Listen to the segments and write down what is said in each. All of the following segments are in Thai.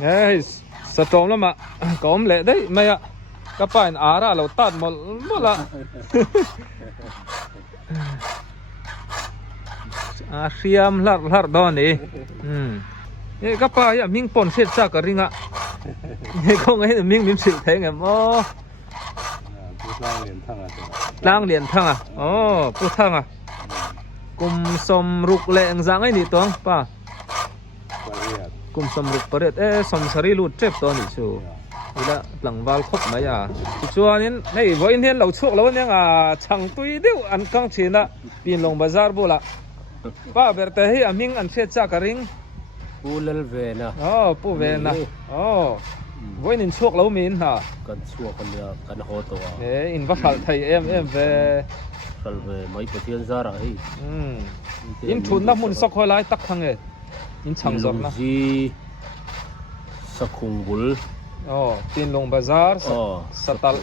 ấy sợ trộm lắm ạ có ôm lệ đấy mày ạ các bạn á ra lẩu tạt một là khiam lát đó này cái các bạn ya mình pon xét chắc cái ring ạ không ấy mình sự thấy ngày mò lang liền thăng à bút thăng à cùng xóm rục lẹng dạng ấy nị toang pa cùng xóm rục paret xóm sari lụt chép to nị chú ila lang val khop mai à chuan in nei voi in hian lo chuak lo niang chang tui deuh an kang china pin long bazar bula pa berte hi aming an set cha ka ring pulal ve na pu ve na voi in chuak lo min ha kan chuak kan ho to in va khal thai em ve khal ve mai pathian zara hi in thun na mun sak hoi lai tak thang e in chang zor na ji sakhung bul tin long bazar satal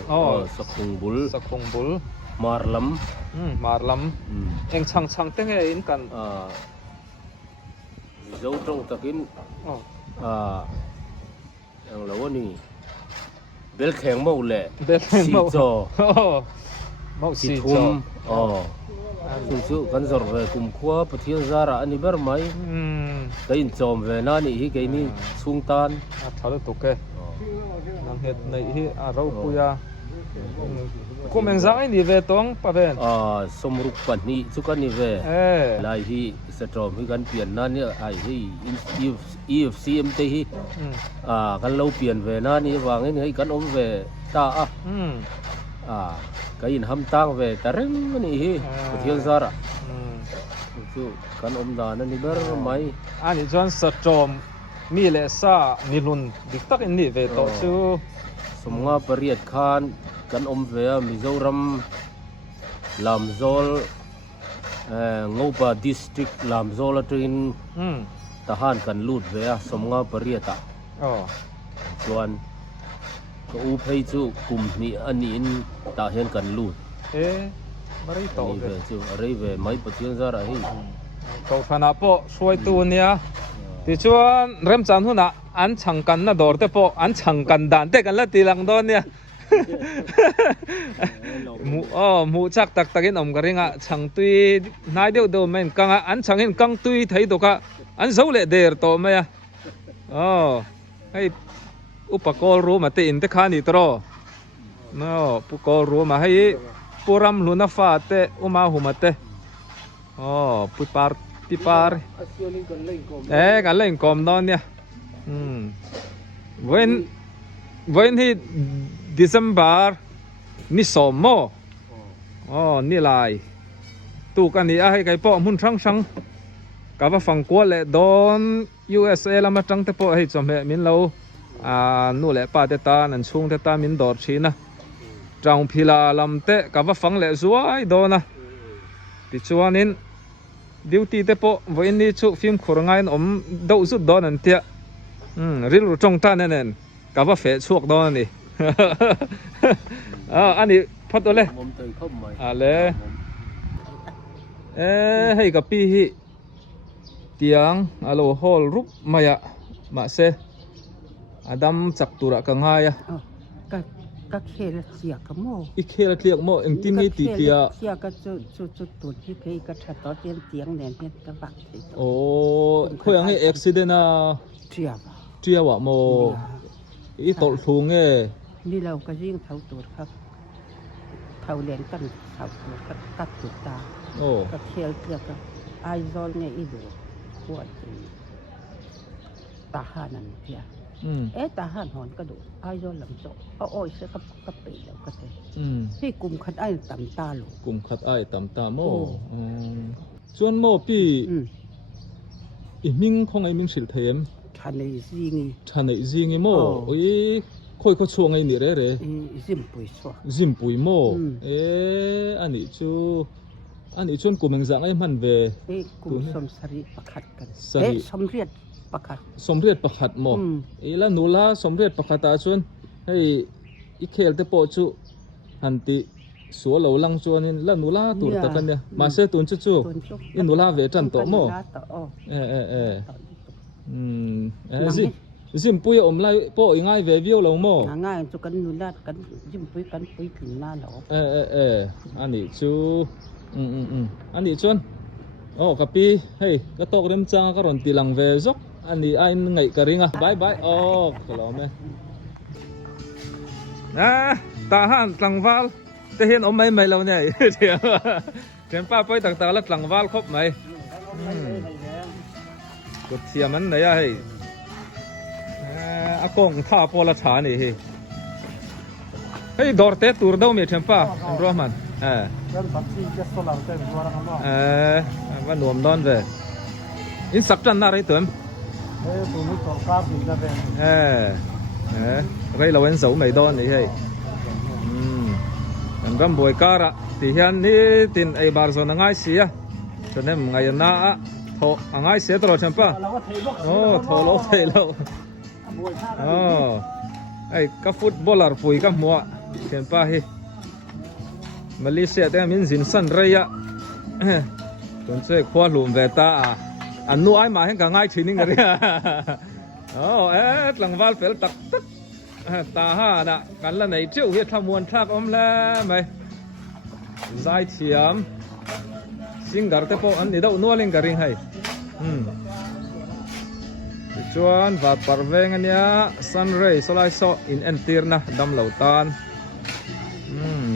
sakhung bul marlam eng chang te nge in kan dấu trong takin ang lawa ni bel kheng mo le si cho mau si cho su kan zor ve kum khwa pathian zara ani ber mai kain chom ve na ni hi ke ni chung tan thal tu ke nang het nei hi rau puya kum eng zang ni ve tong pa ben somruk pan ni chu kan ni ve lai hi satrom hi kan pian na ni ai hi efcm te hi kan lo pian ve na ni wang ni kan om ve ta kain ham tang ve tareng ni hi pathian zara chu kan om da na ni ber mai ani jon satrom mi le sa ni lun dik tak in ni ve to chu somnga pariat khan kan om ve Mizoram Lamzol Ngoba district Lamzol atrin tahan kan lut ve somnga pariata chuan ko u phei chu kum ni ani in ta hen kan lut mari to ve chu rei ve mai pathian zara hi to phana po soi tu nia ti chuan rem chan huna an chang kan na dor te po an chang kan dan te kan la ti lang don nia mu chak tak takin om garinga chang tui nai deu do men kanga an chang hin kang tui thei do ka an zo le der to maya hei upakol ru ma te in te khani tro no pukol ru ma hei puram luna fa te uma humate pipar kan lên kom don nia when hi December ni som mo ni lai tu kan ni a hai kai po mun thang ka va phang ko le don USA lama tang te po hei chom he min lo nu le pa te ta nan chung te ta min dor china trang phila lam te ka va phang le zuai do na ti chuanin duty te po voin ni chu film khurngai om do zu don an tia ril ru chong ta nen ka va fe chuak don ni ani phat ole ale hei ka pi hi tiang alo hol rup maya ma se adam chak tura ka ngaya ka khela sia ka mo I khela tliak mo eng ti mi ti tia sia ka chu tu hi ke ka tha to tiang nen he ka bak ti khoyang he accident tia wa mo I tol thung e ni lo ka jing thau tur kha thau len kan thau tur ka tu ta ka khel tia ka ai zol ne I do ko ta hanan tia ta han hon ka do ai zol lam so oi se ka pe lo ka te hi kum khat ai tam ta lo kum khat ai tam ta mo chuan mo pi I ming khong ai min sil them than nei zingi mo oi khoi kho chuang ai ni re zim pui mo ani chuan kumeng zang ai man ve kum som sari pakhat kan somriat pakhat mo la nula somriat pakhata chuan hei I khel te po chu hanti suo lo lang chuanin la nula tur ta kan ya ma se tun chu in nula ve tan to mo zi ซิมปุยอมไล่โป้ง่ายเววิวลงโม ง่ายจุกันนุนลาดกันจิ้มปุ้ยกันปุ้ยถึงหน้าหรออันนี้ชูอันนี้ชวนโอ้กับปีเฮ้ยก็ตกเริ่มจังก็รอนตีลังเวซกอันนี้ไอ้ไงกระริงอ่ะบายโอ้กลัวไหมตาหันหลังวาลจะเห็นอมไม่เราเนี่ยเดี๋ยวป้าไปต่างๆแล้วหลังวาลครบไหมกดเทียมันไหนอะเฮ้ยอากงท่าพอละชานี่เฮ้ยดอร์เตตูร์ดาวมีเทมป้ารู้มันว่าหนุ่มดอนเวอินสักจันน่าไรตัวมั้ยไรเราเห็นสูงไม่ดอนนี่เฮ้ยมันก็บวยการะที่เห็นนี่ตินไอบาร์โซนง่ายเสียฉะนั้นไงน่าโถง่ายเสียตลอดเทมป้าโอ้โถโลเทโลไอ้ก็ฟุตบอลล์ปุยก็มัวเห็นป่ะเฮ้มาเลเซียแต่มินสินสันเรียจนเจ้าขวาลุมเวตาอันนู้นไอ้มาเห็นก็ง่ายทีนึงกันเนี่ยหลังวาลเปลตักตาห่าน่ะกันละไหนเจ้าเฮ็ดทำมวนทักอมแล้วไหมใจเฉียมสิงการ์เตโปอันนี้ดาวนัวเล่นกันริงให้ชวนวัดปาร์เวงอันเนี้ยซันเรย์สไลด์โซอินเอนตีร์นะดำเหล่าตาน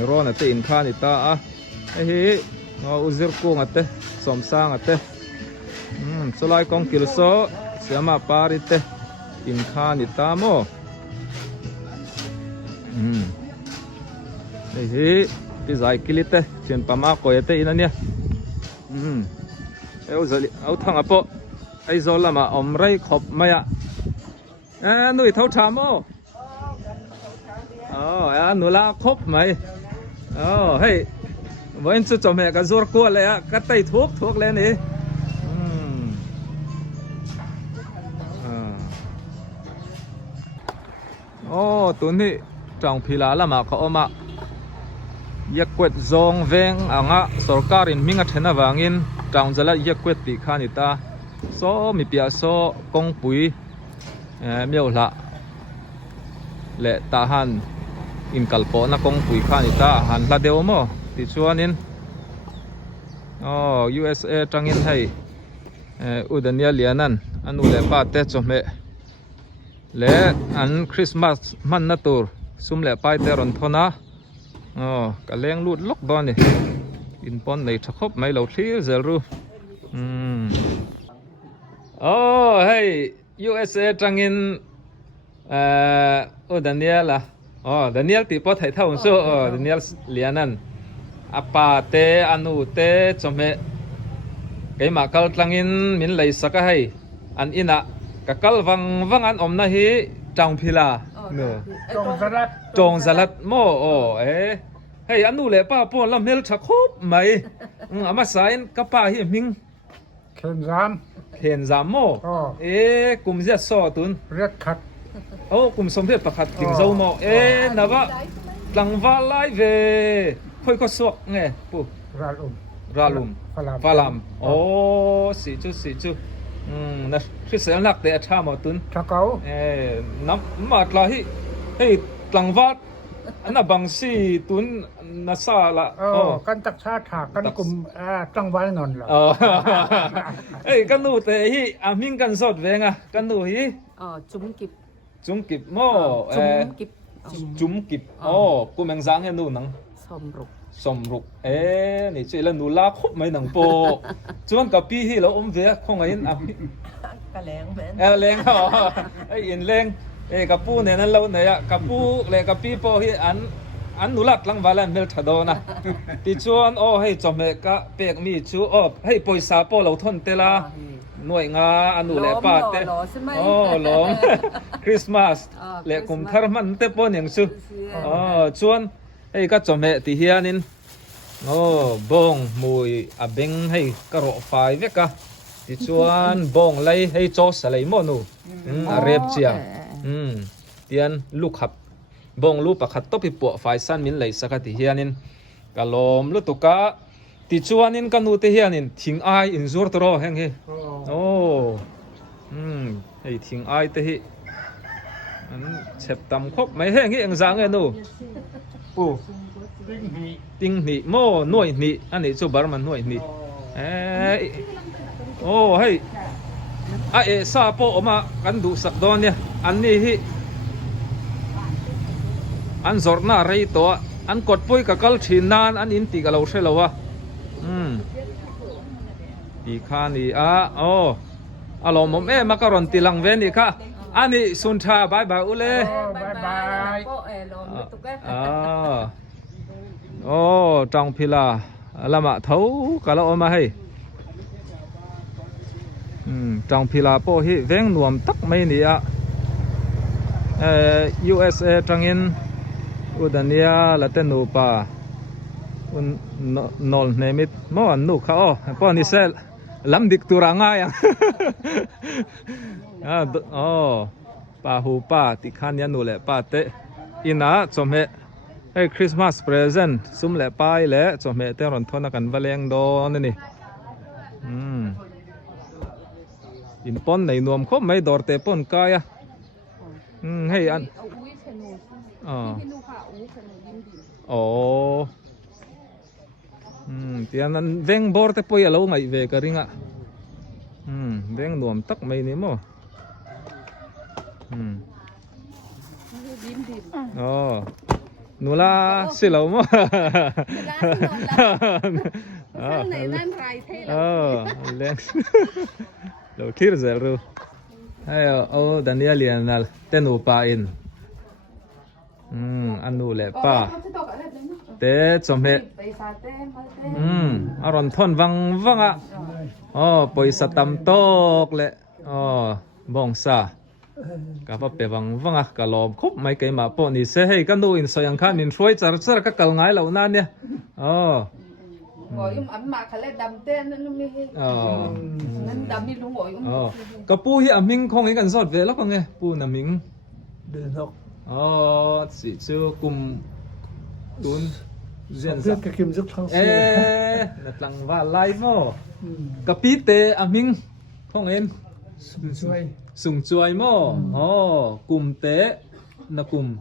ร้อนแต่อินคานิตาเฮ้ยเอาอุซิร์กูงัดเตะสมสางงัดเตะสไลด์กองกิลโซเสียมาปาริเตะอินคานิตาโมเฮ้ยที่ใจกิลิเตะเชียนปามาโกยเตะอินอันเนี้ยเอาทั้งอ่ะปะไอ้โซลามาอมไรขบมาอ่ะหนุ่ยเท่าชามโอ้หนูลาคบไหมเฮ้ยวันสุดจอมแม่ก็จวดกลัวเลยอ่ะก็ไต่ทุกเลยนี่ตัวนี้จังพิลาละมาเขาเอามายักเวทซองเวงอ่างะสรการินมิงะเทนะวางินจังจะละยักเวทตีขานิตาโซมีเปียโซกงปุยเมียวละและตาหันอินกัลโปนะกงปุยขานิตาหันละเดียวมั้งติดชวนินUSA จังอินให้อุดเนียเลียนันอันอุเลป้าเตจอมเมและอันคริสต์มาสมันนัตูร์ซุ่มและไปเตรอนทนะกะเลี้ยงลูดล็อกดอนนี่อินปอนในทะคบไม่เหล่าที่เซลรูเฮ้ย USA จังอินดานิเอลดานิเอลตีพอไทยเท่าสู้ดานิเอลเลียนันอาปาเตอนูเตจอมเมไกมาคัลจังอินมินเลยสักให้อันอินะกะคัลวังอันอมนะฮีจังพิลาเนจงสลัดโมเฮ้ยอันนู้นเลยป้าปอนละเมลชักคบไหมอามาสายกับป้าเฮียมิงเข็นจามโมกุมเสียสอตุนเรียกขัดกุมสมเด็จประคัดกิงเจ้าโมนะวะหลังวาไลเวค่อยก็สวกไงปุ๊ราลุมฟาลามสิจูนะคริสเตียนนักเตะชามาตุนชักเกาน้ำมาตลาฮีเฮ้ยหลังวาอันน่ะบางสีตุนน่าซาละกันตักชาถากันกลุ่มจังไว้นอนละเฮ้ยกันดูแต่ฮีมิงกันสดเวงอ่ะกันดูฮีจุ่มกิบโม่จุ่มกิบกูแมงซังให้ดูหนังสมรุกนี่ช่วยแล้วหนูลาคุบไม่หนังโปจวนกับพี่ที่เราอมเวียคงไงอ่ะกะแรงเหมือนแรงไอ้อินแรงกับปูเนี่ยนั่นเราเนี่ยกับปูเลยกับพี่โปที่อันหนูลัดลังวาเลนเมลชาโดนะที่ชวนให้จอมเมกะเปียกมีชูให้ปอยซาโปเราทนเตล่าหน่วยงานอันหนูเลยป้าเตหลงคริสต์มาสเลยกุมทารมันเตปอนอย่างชูชวนให้ก็จอมเมที่เฮียนินบงมวยอเบงให้กระโดดไฟเวกะที่ชวนบงไล่ให้โจสไลโมนูเรียบเชียงเตียนลูกขับบงลูกประคัดตบปีปวดไฟสั้นมินไหลสักทีเฮียนินกะลมลุตุกะติจวนนินกันนูเทียนินทิ้งไออินซูร์ตรอแห่งเฮไอ้ทิ้งไอเตฮิ อันเช็บตำครบไม่แห้งงี้เองสั่งไงหนูปูติงหนีโม่หน่วยหนีอันนี้ซูบาร์มันหน่วยหนีเอ้ยโอ้เฮ้ยไอ้ซาโปออกมากันดูสักดอนเนี่ยอันนี้ฮิอันสอดหน้าไรตัวอันกดปุ้ยกับกัลชินนานอันอินติกับเราใช่หรอวะอีกขานี่โอ้อารมณ์ผมมาการันตีลังเวนี่ค่ะอันนี้สุนทาบายบายอุเล่ บายบาย โอ้จังพิลาละมาเท้าก็เราเอามาให้จังพิลาโปฮิเวงนวมตักไม่เนี่ยUSA จังอินอุดานียละเตนูปาอุนนอลเนมิดมอนุเขาป้อนิเซลลำดิกตุรางายังป้าหูป้าติขันยันนูแหละป้าเตอินะจอมเฮคริสต์มาสเพรเซนต์ซุ่มแหละป้ายแหละจอมเฮเตรอนทนกันบะเลงโดนนี่อินปอนในนวมคบไม่ดอร์เตปอนกายให้อันโอ้ที่อันนั้นเวงบอร์เตปอยเราไงเวกริงอ่ะเวงนวมตักไม่นี่มั้งอ๋อนูลาสิเรามั้งไหนนั่นไรเท่ เลี้ยงเราคิดจะรู้เอาดันเนียเลียนนัลเตนูปาอินอันนูเล่ป้าเตะสมเหตุอารมณ์ทนวังอ่ะปอยสตัมโตกเละบองซากับว่าไปวังอ่ะก็ลมคบไม่เกี่ยมาปนี่เสียให้กันดูอินสยังข้ามินช่วยจัดก็กลง่ายเหล่านั้นเนี่ยNgồi ấm mà khá là đầm tên nó mới nên đầm đi luôn ngồi cái pu hiện mình không ấy cần sọt về lắm không nghe pu là mình được rồi chỉ chưa cùng tuôn duyên rất cái kim rất thăng là lăng và lai mò cái pi tê mình không em sùng chuối mò cùng tế là cùng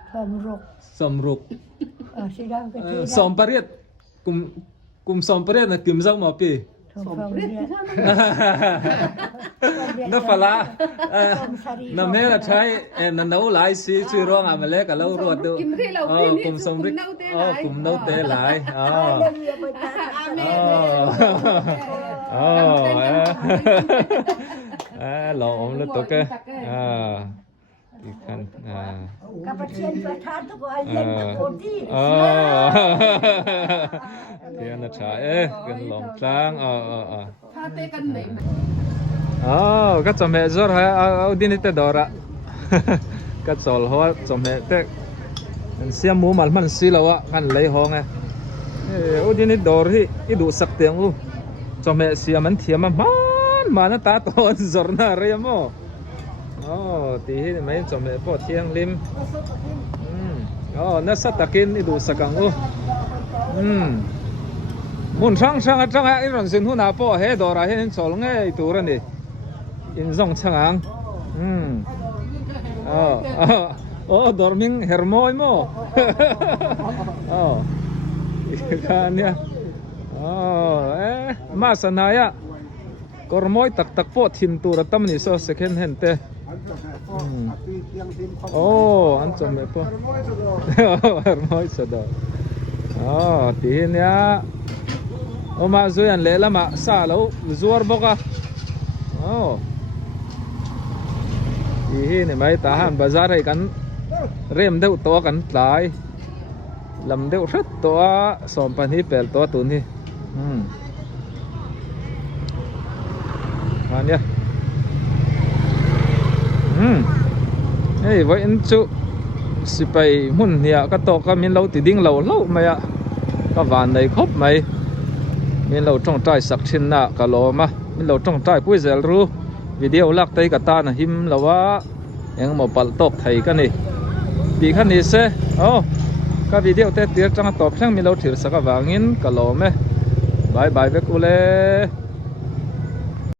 sầm rục sầm pariết cùng sòng pariết là kiếm rau mà pi nó phải là nằm thế là trái nó nấu lại xí chui rong à mà lấy cả lâu ruột được cùng sòng rít cùng nấu té lại lỗ ống lên tốt cáiกับเชียนประธานทุกคนเย็นทุกคนที่ เทียนนะชายกันหลงจังTha tê cân nàyก็จำเป็นจอดให้เอาดินนี่เตดอระก็จอดหัวจำเป็นเตมันเสียหมูมันสีแล้วอ่ะกันเลยห้องไงเอาดินนี่ดอที่อีดูสักเตียงจำเป็นเสียมันเทียมมันน่าตาโตจอดหน้าเรียมตีนี่ไม่จำเป็นพอเที่ยงริมน่าสัตกินอีดูสักกังมุนช่างอีรอนสินหัวหน้าพ่อเฮดอระเฮนสองไงตัวนั้นดิอินซองช่างดอร์มิงเฮอร์โมยโม่อีกการเนี่ยมาสนายะกอร์โมยตักพ่อทิมตัวระตั้มนี่โซเซคันเห็นเตอันจำไม่พอเฮอร์โมยสดตีเนี่ยมาซุยันเละมาซาแล้วซัวร์บกอีนี่ไม่ตาหันบาซาร์ให้กันเริ่มเดือดตัวกันหลายลำเดือดรัดตัวสมปันที่เปลตัวตุนนี่มาเนี่ยเฮ้ยไว้อินจูสิไปมุ่นเนี่ยก็ตกก็มีเราติดดิ่งเราไหมอ่ะก็หวานในครบไหมมีเราจ้องใจสักชิ้นน่ะก็รอมามีเราจ้องใจปุ้ยเซลรู้วิดีโอลักไตกับตาหน่ะหิมแล้วว่ายังมาปัลตกไทยกันนี่ปีขันนี้เซ่ก็วิดีโอเตะเตี้ยจังตอบเพียงมีเราถือสักวางินก็รอไหมบายบายเวกุเล่